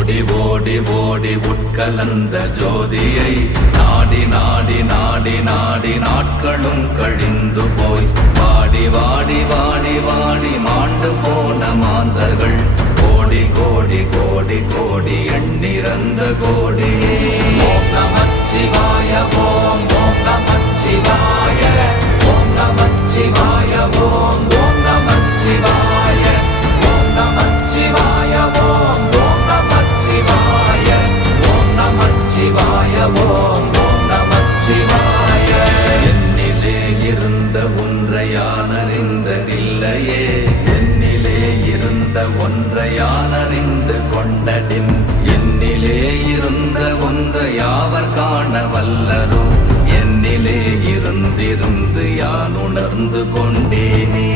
ஓடி ஓடி ஓடி உட்கலந்த ஜோதியை நாடி நாடி நாடி நாடி நாட்களும் கழிந்து போய் வாடி வாடி வாடி வாடி மாண்டு போன மாந்தர்கள் கோடி கோடி கோடி கோடி எண்ணிறந்த கோடி. ஓம் நமச்சிவாய ஓம் ஓம் நமச்சிவாய ஓம் நமச்சிவாய ஓம் ஓம் நமச்சிவாய ஓம் நமச்சிவாய ஓம் ஓம் நமச்சிவாய ஓம் நமச்சிவாய ஓம் ஓம் நமச்சிவாய. என்னிலே இருந்த ஒன்றை யான் அறிந்ததில்லையே, என்னிலே இருந்த ஒன்றை யான் அறிந்து கொண்டடின், என்னிலே இருந்த ஒன்றை யாவர் காண வல்லரோ, என்னிலே இருந்திருந்து யான் உணர்ந்து கொண்டேனே.